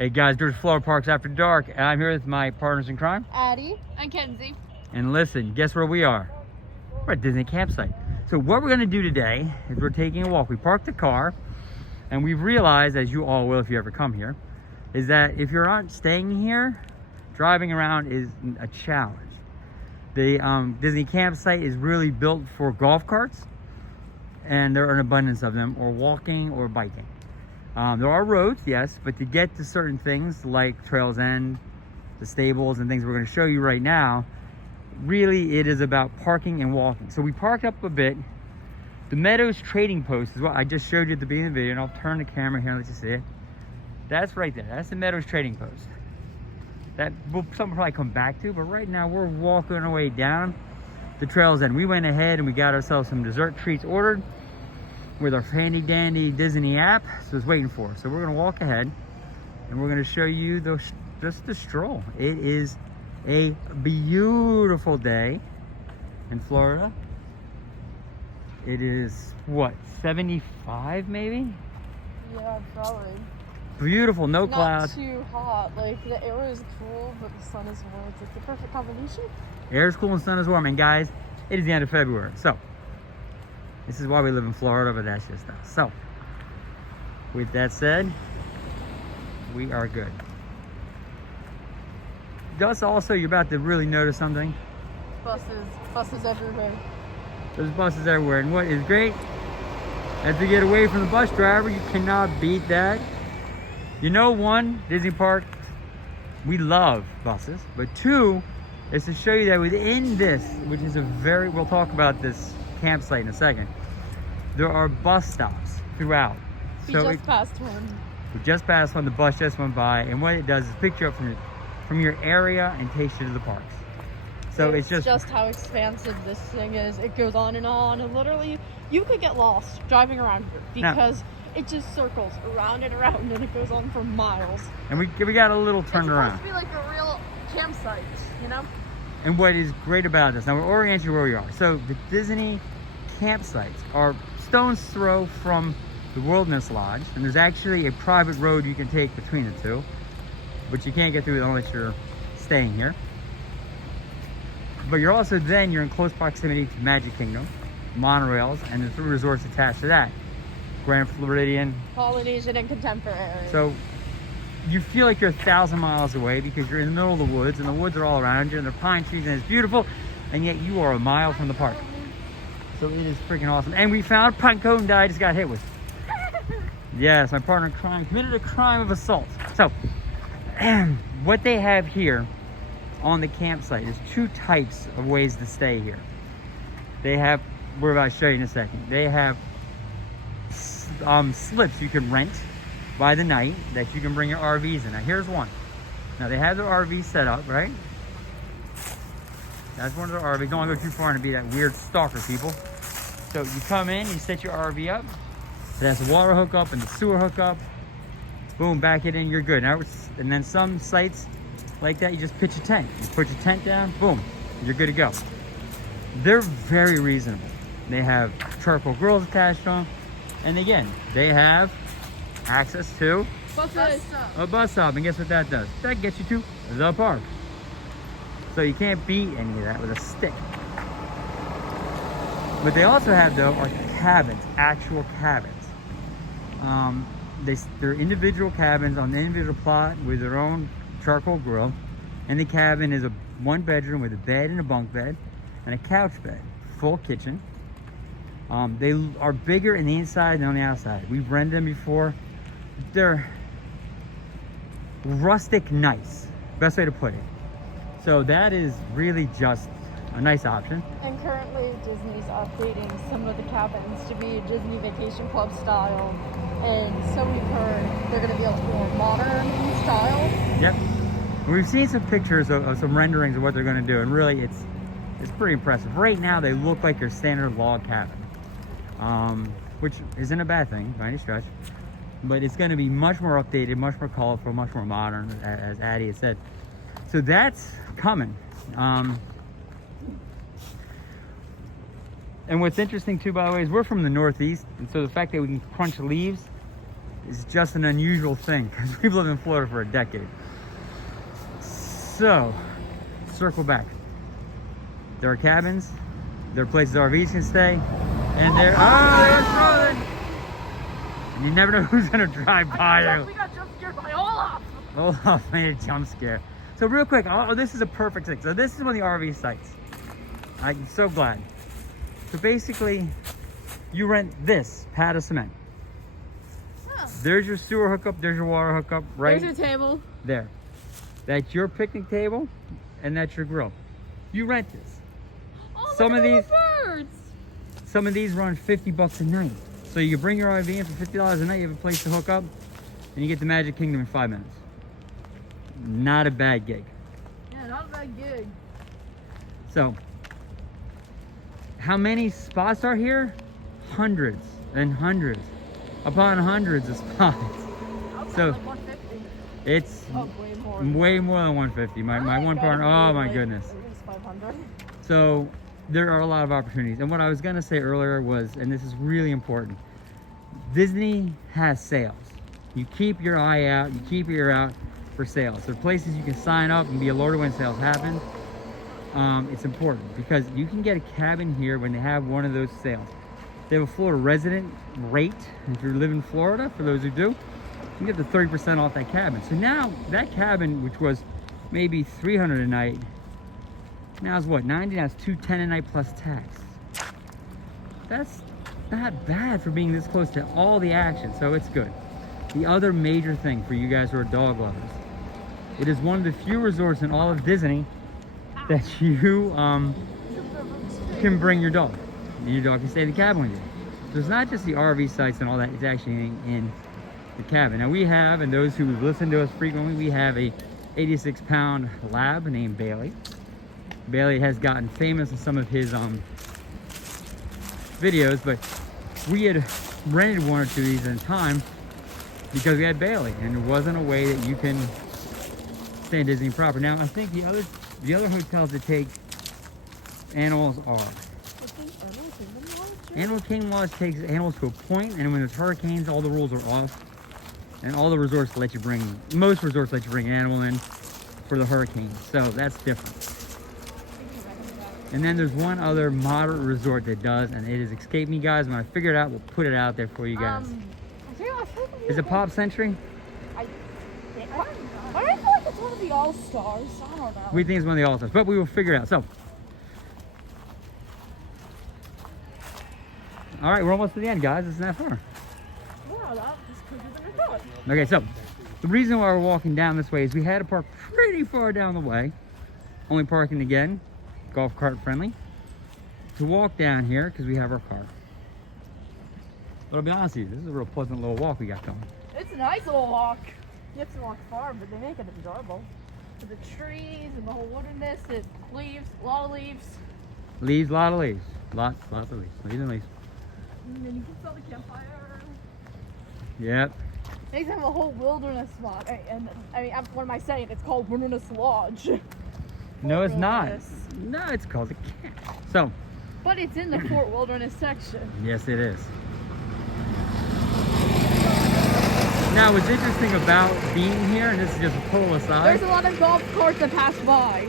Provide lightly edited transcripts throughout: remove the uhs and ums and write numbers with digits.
Hey guys, George Florida Parks After Dark, and I'm here with my partners in crime, Addie and Kenzie. And listen, guess where we are? We're at Disney campsite. So what we're gonna do today is we're taking a walk. We parked the car, and we've realized, as you all will if you ever come here, is that if you're not staying here, driving around is a challenge. The Disney campsite is really built for golf carts, and there are an abundance of them, or walking or biking. There are roads, yes, but to get to certain things like Trails End, the stables, and things we're going to show you right now, really it is about parking and walking. So we parked up a bit. The Meadows Trading Post is what I just showed you at the beginning of the video, and I'll turn the camera here and let you see it. That's right there. That's the Meadows Trading Post. That will something probably come back to, but right now we're walking our way down the Trails End. We went ahead and we got ourselves some dessert treats ordered with our handy dandy Disney app, so it's waiting for us. So we're gonna walk ahead and we're gonna show you just the stroll. It is a beautiful day in Florida. It is what, 75 maybe? Yeah, probably. Beautiful, no clouds. Not too hot. Like the air is cool, but the sun is warm. It's like the perfect combination. Air is cool and sun is warm, and guys, it is the end of February, so this is why we live in Florida, but that's just us. So, with that said, we are good. Thus, also, you're about to really notice something. Buses everywhere. There's buses everywhere, and what is great, as we get away from the bus driver, you cannot beat that. You know, one, Disney Park, we love buses, but two, is to show you that within this, which is we'll talk about this campsite in a second, there are bus stops throughout. We just passed one. We just passed one, the bus just went by, and what it does is pick you up from your area and takes you to the parks. So it's just how expansive this thing is. It goes on, and literally you could get lost driving around here because it just circles around and around, and it goes on for miles. And we got a little turnaround. It's supposed to be like a real campsite, you know? And what is great about this, now we're orienting you where we are. So the Disney campsites are stone's throw from the Wilderness Lodge, and there's actually a private road you can take between the two, but you can't get through it unless you're staying here. But you're also you're in close proximity to Magic Kingdom, Monorails, and the 3 resorts attached to that. Grand Floridian, Polynesian, and Contemporary. So you feel like you're 1,000 miles away because you're in the middle of the woods, and the woods are all around you, and there are pine trees, and it's beautiful, and yet you are a mile from the park. So it is freaking awesome. And we found a pine cone that I just got hit with. Yes, my partner in crime committed a crime of assault. So what they have here on the campsite is 2 types of ways to stay here. They have, we're about to show you in a second, they have slips you can rent by the night that you can bring your RVs in. Now here's one. Now they have their RV set up, right? That's one of their RVs. Don't want to go too far and be that weird stalker people. So you come in, you set your RV up. It has the water hookup and the sewer hookup. Boom, back it in, you're good. Now, and then some sites like that, you just pitch a tent. You put your tent down, boom, you're good to go. They're very reasonable. They have charcoal grills attached to them. And again, they have access to a bus stop. And guess what that does? That gets you to the park. So you can't beat any of that with a stick. What they also have, though, are cabins, actual cabins. They're individual cabins on the individual plot with their own charcoal grill. And the cabin is a 1-bedroom with a bed and a bunk bed and a couch bed, full kitchen. They are bigger in the inside than on the outside. We've rented them before. They're rustic nice, best way to put it. So that is really just a nice option. And currently Disney's updating some of the cabins to be Disney Vacation Club style. And so we've heard they're going to be a little more modern in style. Yep. We've seen some pictures of some renderings of what they're going to do, and really it's pretty impressive. Right now they look like your standard log cabin, which isn't a bad thing by any stretch, but it's going to be much more updated, much more colorful, much more modern, as Addie had said. So that's coming. And what's interesting too, by the way, is we're from the Northeast, and so the fact that we can crunch leaves is just an unusual thing because we've lived in Florida for a decade. So, circle back. There are cabins, there are places RVs can stay, and there. Oh, there's Northern! And you never know who's gonna drive by you. We got jump scared by Olaf. Olaf made a jump scare. So real quick, oh, this is a perfect thing. So this is one of the RV sites. I'm so glad. So basically, you rent this pad of cement. Huh. There's your sewer hookup, there's your water hookup, right There's your table. there. That's your picnic table, and that's your grill. You rent this. Oh, Some look of at all these- the birds. Some of these run $50 a night. So you bring your RV in for $50 a night, you have a place to hook up, and you get the Magic Kingdom in 5 minutes. Not a bad gig. Yeah, not a bad gig. So, how many spots are here? Hundreds and hundreds upon hundreds of spots. So, Like 150. it's Oh, way more. way more than 150. My one partner, oh my goodness. At least 500. So there are a lot of opportunities. And what I was gonna say earlier was, and this is really important, Disney has sales. You keep your eye out, you keep your ear out for sales. There are places you can sign up and be alerted when sales happen. It's important because you can get a cabin here when they have one of those sales. They have a Florida resident rate. If you live in Florida, for those who do, you get the 30% off that cabin. So now that cabin, which was maybe $300 a night, now is what, 90? Now it's $210 a night plus tax. That's not bad for being this close to all the action, so it's good. The other major thing for you guys who are dog lovers, it is one of the few resorts in all of Disney that you can bring your dog. And your dog can stay in the cabin with you. So it's not just the RV sites and all that, it's actually in the cabin. Now we have, and those who listen to us frequently, we have a 86-pound lab named Bailey. Bailey has gotten famous in some of his videos, but we had rented one or two of these at a time because we had Bailey, and there wasn't a way that you can stay in Disney proper. Now I think the other hotels that take animals are Animal Kingdom Lodge takes animals to a point, and when there's hurricanes, all the rules are off, and all the resorts let you bring, most resorts let you bring an animal in for the hurricanes, so that's different. And then there's one other moderate resort that does, and it has escaped me, guys. When I figure it out, we'll put it out there for you guys. Is it Pop Century? I feel like it's one of the All-Stars. I don't know. We think it's one of the All-Stars, but we will figure it out. So, all right, we're almost to the end, guys. It's not far. Wow, that was quicker than I thought. Okay, so the reason why we're walking down this way is we had to park pretty far down the way. Only parking again, golf cart friendly. To walk down here because we have our car. But I'll be honest with you, this is a real pleasant little walk we got going. It's a nice little walk. You have to walk far, but they make it enjoyable. With the trees and the whole wilderness, it leaves, a lot of leaves. Leaves, a lot of leaves. Lots of leaves. Leaves and leaves. And then you can smell the campfire. Yep. They have a whole wilderness spot. And I mean, what am I saying? It's called Wilderness Lodge. No, it's not. Wilderness. No, it's called a camp. So, But it's in the Fort Wilderness section. yes, it is. Now, what's interesting about being here, and this is just a total aside. There's a lot of golf carts that pass by.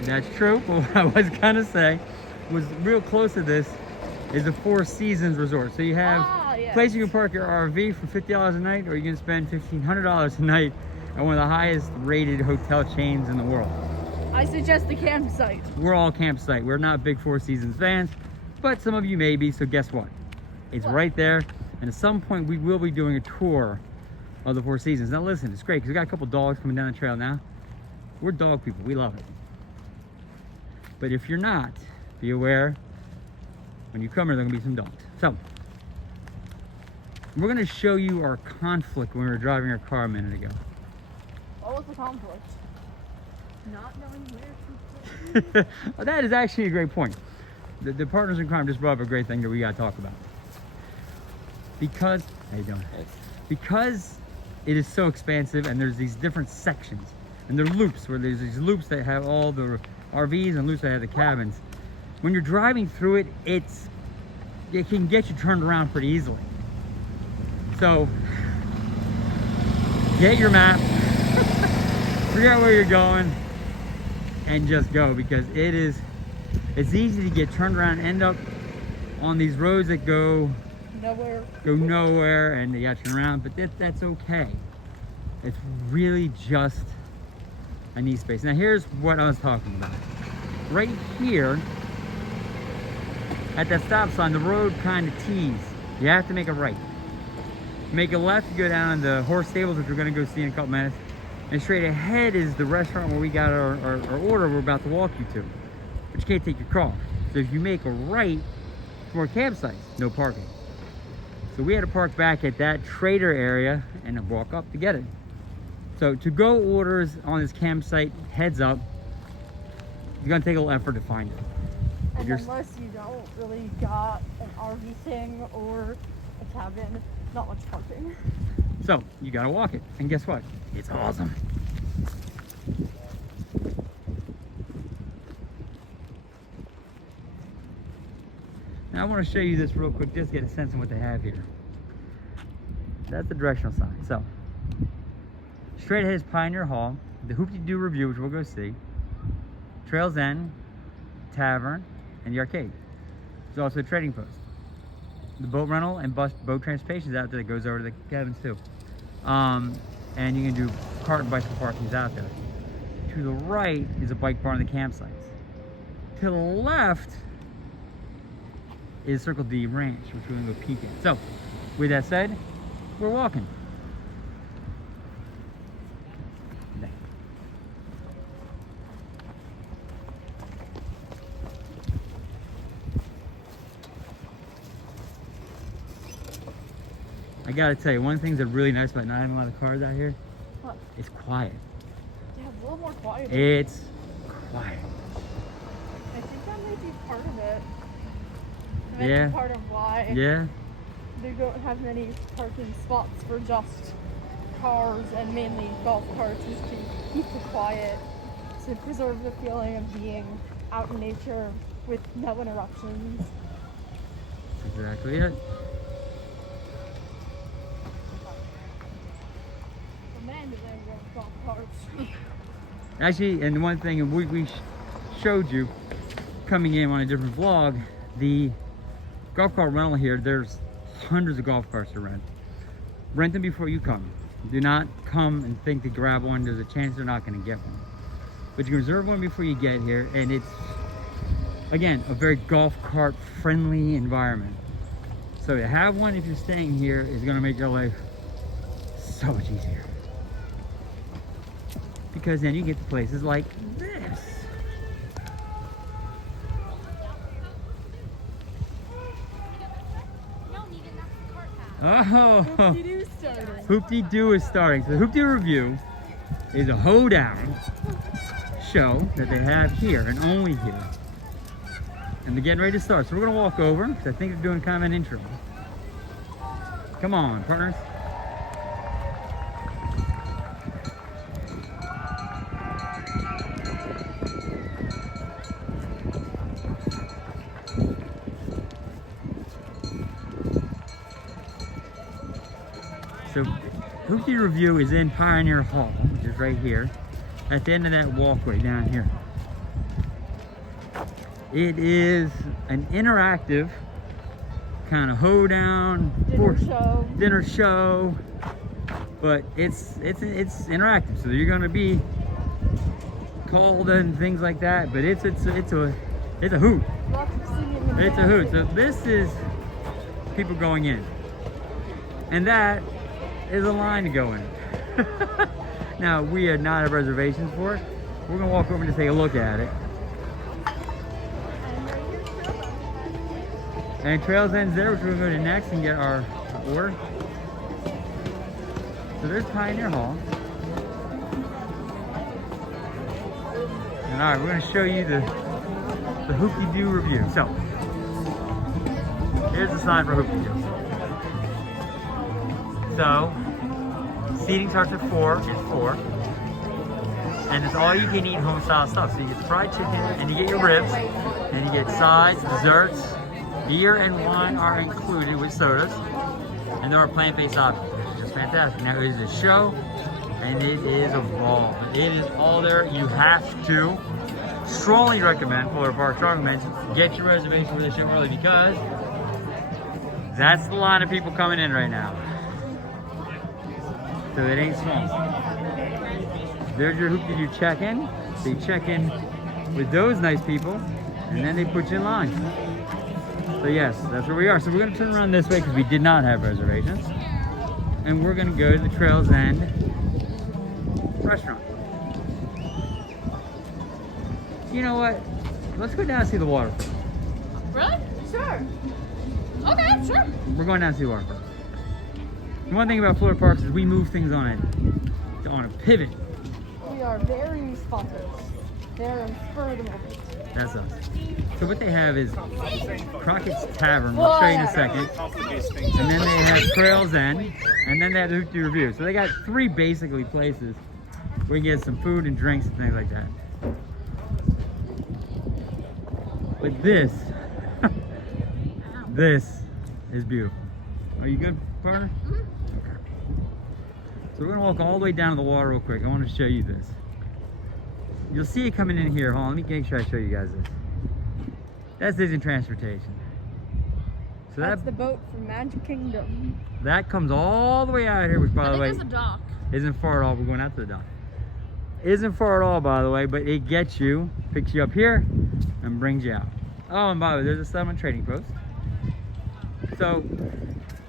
That's true, but what I was gonna say was real close to this is the Four Seasons Resort. So you have yes. place you can park your RV for $50 a night, or you can spend $1,500 a night at one of the highest rated hotel chains in the world. I suggest the campsite. We're all campsite. We're not big Four Seasons fans, but some of you may be, so guess what? It's right there, and at some point we will be doing a tour of the Four Seasons. Now listen, it's great because we got a couple dogs coming down the trail now. We're dog people, we love it. But if you're not, be aware, when you come here, there are gonna be some dogs. So, we're gonna show you our conflict when we were driving our car a minute ago. What was the conflict? Not knowing where to put. That is actually a great point. The Partners in Crime just brought up a great thing that we gotta talk about. Because, how you doing? Because it is so expansive and there's these different sections and there are loops where there's these loops that have all the RVs and loops that have the cabins. When you're driving through it, it can get you turned around pretty easily. So get your map, figure out where you're going, and just go, because it's easy to get turned around and end up on these roads that go nowhere, and you got to turn around, but that's okay. It's really just a neat space. Now here's what I was talking about. Right here at that stop sign, the road kind of tees. You have to make a right. Make a left to go down the horse stables, which we're going to go see in a couple minutes. And straight ahead is the restaurant where we got our order we're about to walk you to. But you can't take your car. So if you make a right, more campsites, no parking. So we had to park back at that trader area and then walk up to get it. So to-go orders on this campsite, heads up, you're gonna take a little effort to find it. And unless you don't really got an RV thing or a cabin, not much parking. So you gotta walk it, and guess what? It's awesome. Now I want to show you this real quick, just to get a sense of what they have here. That's the directional sign. So straight ahead is Pioneer Hall, the Hoop-de-Doo Review, which we'll go see, Trails End, Tavern, and the arcade. There's also a trading post. The boat rental and boat transportation is out there that goes over to the cabins too. And you can do cart and bicycle parkings out there. To the right is a bike bar on the campsites. To the left is Circle D Ranch, which we're gonna go peek at. So, with that said, we're walking. I gotta tell you, one of the things that's really nice about not having a lot of cars out here, What? it's quiet. Yeah, it's a little more quiet. It's quiet. I think that might be part of it. It might Yeah. be part of why Yeah. they don't have many parking spots for just cars and mainly golf carts, is to keep it quiet, to preserve the feeling of being out in nature with no interruptions. That's exactly it. The man is there with golf carts. Actually, and one thing we showed you coming in on a different vlog, the golf cart rental here, there's hundreds of golf carts to rent. Rent them before you come. Do not come and think to grab one. There's a chance they're not going to get one. But you can reserve one before you get here, and it's, again, a very golf cart friendly environment. So to have one if you're staying here is going to make your life so much easier. Because then you get to places like this. Oh, Hoop-de-Doo started. Hoop-de-Doo is starting. So the Hoop-de-Doo Review is a hoedown show that they have here and only here. And they're getting ready to start. So we're gonna walk over because I think they're doing kind of an intro. Come on, partners. So Hooky Review is in Pioneer Hall, which is right here, at the end of that walkway down here. It is an interactive kind of hoedown dinner show, but it's interactive. So you're gonna be called and things like that, but it's a hoot. Lots of singing and It's a hoot. So this is people going in, and that is a line to go in. Now we had not have reservations for it. We're gonna walk over to take a look at it. And Trails End's there, which we're gonna go to next and get our order. So there's Pioneer Hall. And all right, we're gonna show you the Hoop-de-Doo Review. So here's the sign for Hoop-de-Doo. So seating starts at 4, it's 4. And it's all you can eat home style stuff. So you get fried chicken and you get your ribs and you get sides, desserts, beer and wine are included with sodas. And there are plant-based options, which is just fantastic. Now it is a show, and it is a ball. It is all there. You have to strongly recommend Florida Park. Strongly mention, get your reservation for this show early because that's the line of people coming in right now. So it ain't small. There's your Hooky. You check in. So you check in with those nice people, and then they put you in line. So yes, that's where we are. So we're gonna turn around this way because we did not have reservations. And we're gonna go to the Trails End restaurant. You know what? Let's go down and see the waterfall. Really? Sure. Okay, sure. We're going down to see the waterfall. The one thing about Florida Parks is we move things on a pivot. We are very spontaneous. They're in spur of the moment. That's us. So what they have is Crockett's Tavern, we'll show you in a second. And then they have Trails End, and then they have the Hooky Review. So they got three basically places where you can get some food and drinks and things like that. But this, this is beautiful. Are you good, partner? Okay. So we're gonna walk all the way down to the water real quick. I want to show you this. You'll see it coming in here. Hold on, let me make sure I show you guys this. That's Disney Transportation. So that's the boat from Magic Kingdom. That comes all the way out here, which by the way, there's a dock. Isn't far at all. We're going out to the dock. Isn't far at all, by the way, but it gets you, picks you up here, and brings you out. Oh, and by the way, there's a settlement trading post. So,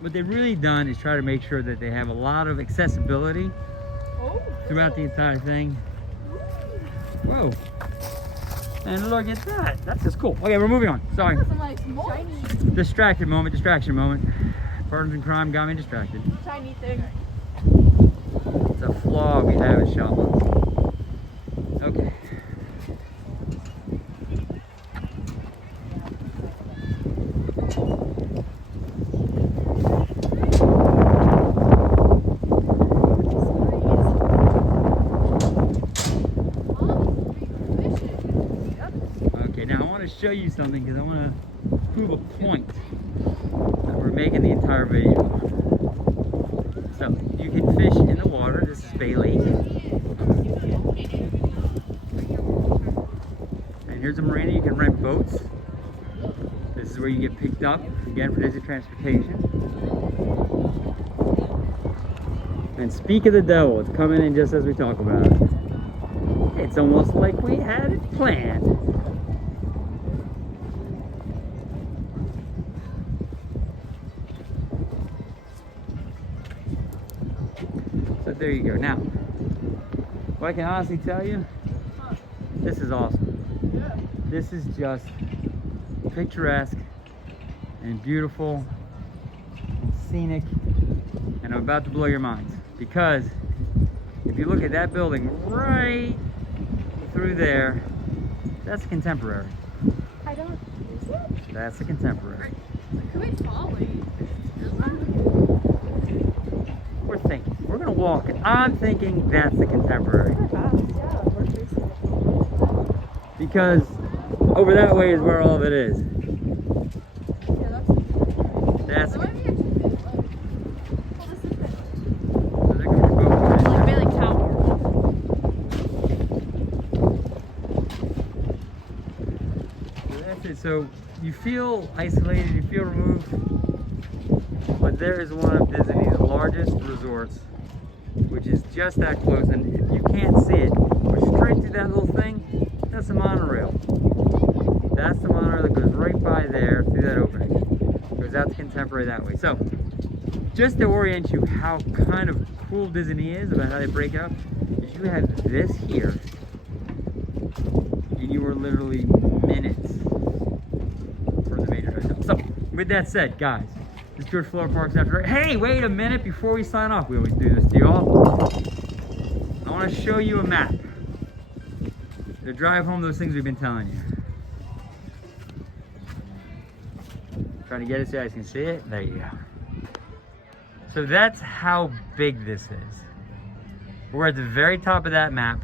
what they've really done is try to make sure that they have a lot of accessibility throughout the entire thing. Whoa. And look at that. That's just cool. Okay, we're moving on. Sorry. That's a nice shiny. Distraction moment. Partners in crime got me distracted. Shiny thing. It's a flaw we have at Shotland. Okay. Show you something because I want to prove a point that we're making the entire video. So you can fish in the water. This is Bay Lake, and here's a marina. You can rent boats. This is where you get picked up again for Disney Transportation. And speak of the devil, it's coming in just as we talk about it. It's almost like we had it planned. So there you go. Now, what I can honestly tell you, this is awesome. This is just picturesque and beautiful and scenic, and I'm about to blow your minds because if you look at that building right through there, that's a contemporary. I don't. Is it? That's a contemporary. Who's falling? We're thinking. We're gonna walk. I'm thinking that's a contemporary. Because over that way is where all of it is. That's a So you feel isolated, you feel removed, but there is one of Disney's largest resorts, which is just that close, and if you can't see it, go straight through that little thing, that's the monorail. That's the monorail that goes right by there through that opening. Goes out to Contemporary that way. So, just to orient you how kind of cool Disney is about how they break it up, is you have this here, and you are literally minutes from the major hotel. So, with that said, guys, this is George Florida Parks After Dark. Hey, wait a minute before we sign off. We always do this to y'all. I want to show you a map to drive home those things we've been telling you. Trying to get it so you guys can see it. There you go. So that's how big this is. We're at the very top of that map.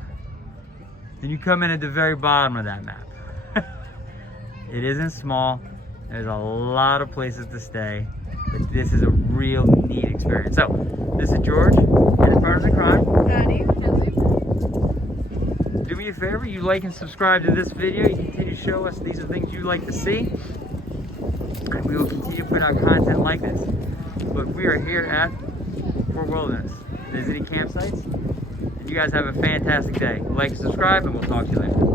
Then you come in at the very bottom of that map. It isn't small. There's a lot of places to stay. but this is a real neat experience. So, this is George, and his partners in crime. Maddie. Do me a favor, you like and subscribe to this video. You continue to show us these are things you like to see. And we will continue to put out content like this. But we are here at Fort Wilderness, visiting campsites. And you guys have a fantastic day. Like and subscribe, and we'll talk to you later.